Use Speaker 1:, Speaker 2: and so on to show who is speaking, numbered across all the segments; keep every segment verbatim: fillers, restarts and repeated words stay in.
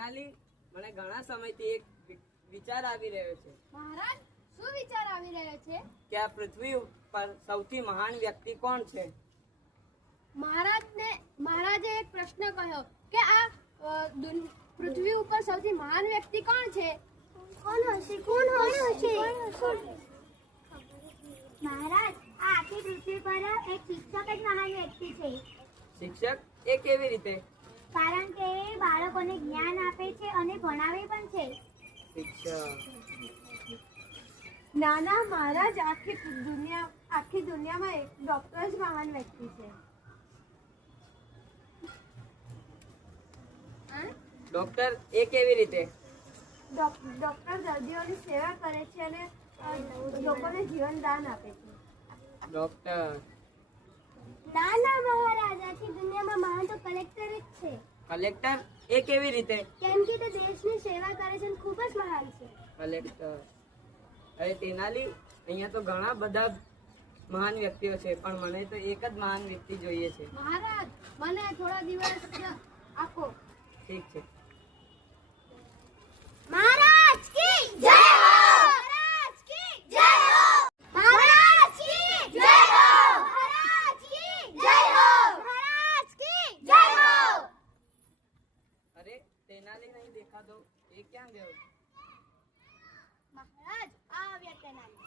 Speaker 1: તેનાલી મને ઘણા સમયથી એક વિચાર આવી રહ્યો છે.
Speaker 2: મહારાજ, શું વિચાર આવી રહ્યો છે?
Speaker 1: કે આ પૃથ્વી ઉપર સૌથી મહાન વ્યક્તિ કોણ છે?
Speaker 2: મહારાજને મહારાજે એક પ્રશ્ન કહ્યો કે આ પૃથ્વી ઉપર સૌથી મહાન વ્યક્તિ કોણ છે?
Speaker 3: કોણ હશે કોણ હશે મહારાજ, આ આખી પૃથ્વી પર એક શિક્ષક જ મહાન વ્યક્તિ છે.
Speaker 1: શિક્ષક? એ કેવી રીતે?
Speaker 3: કારણ કે એ બાળકોને જ્ઞાન આપે છે અને ભણાવે પણ છે.
Speaker 1: શિક્ષક?
Speaker 2: ના ના મહારાજ, આખી દુનિયા આખી દુનિયામાં એક ડોક્ટર જ મહાન વ્યક્તિ છે.
Speaker 1: ડોક્ટર? એ કેવી રીતે?
Speaker 2: ડોક્ટર દર્દીઓની સેવા કરે છે અને લોકોને જીવન દાન આપે છે.
Speaker 1: ડોક્ટર?
Speaker 3: ના ના મહારાજ, આખી દુનિયામાં મહાન તો કલેક્ટર જ છે.
Speaker 1: કલેક્ટર? એ કેવી રીતે?
Speaker 3: કેમ કે તે દેશની સેવા કરે છે અને ખૂબ જ મહાન છે.
Speaker 1: કલેક્ટર? અરે તેનાલી, અહીંયા તો ઘણા બધા મહાન વ્યક્તિઓ છે, પણ મને તો એક જ મહાન વ્યક્તિ જોઈએ છે.
Speaker 2: મહારાજ, મને થોડા દિવસ આપો.
Speaker 1: ઠીક છે.
Speaker 3: મહારાજ કી જય હો! મહારાજ કી જય હો! મહારાજ કી જય હો! મહારાજ કી જય હો! મહારાજ કી જય હો!
Speaker 1: અરે તેનાલી નહીં દેખાતો, એ ક્યાં ગયો?
Speaker 3: મહારાજ, આ આવ્યા તેનાલી.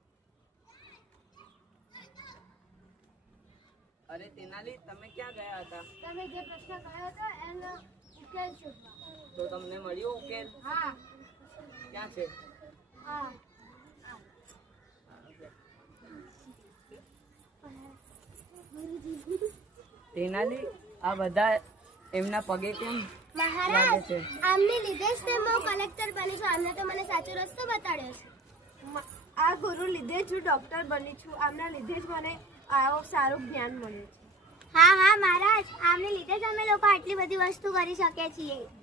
Speaker 1: અરે તેનાલી, તમે ક્યાં ગયા હતા?
Speaker 2: તમે જે પ્રશ્ન કહ્યો હતો એનો ઉકેલ શોધવા.
Speaker 1: તો તમને મળ્યો ઉકેલ?
Speaker 2: હા.
Speaker 1: ક્યાં છે?
Speaker 2: હા.
Speaker 1: તેનાલી, આ બધા એમના પગે કેમ
Speaker 3: મહારાજ,
Speaker 1: લાગે છે?
Speaker 3: આમને લીધે જ તે હું કલેક્ટર બની છું. આમને તો મને સાચો રસ્તો બતાડ્યો છે.
Speaker 2: આ ગુરુ લીધે જ હું ડોક્ટર બની છું. આમના લીધે જ મને આવું સારું જ્ઞાન મળ્યું છે.
Speaker 3: હા હા મહારાજ, આમને લીધે જ અમે લોકો આટલી બધી વસ્તુ કરી શકીએ છીએ.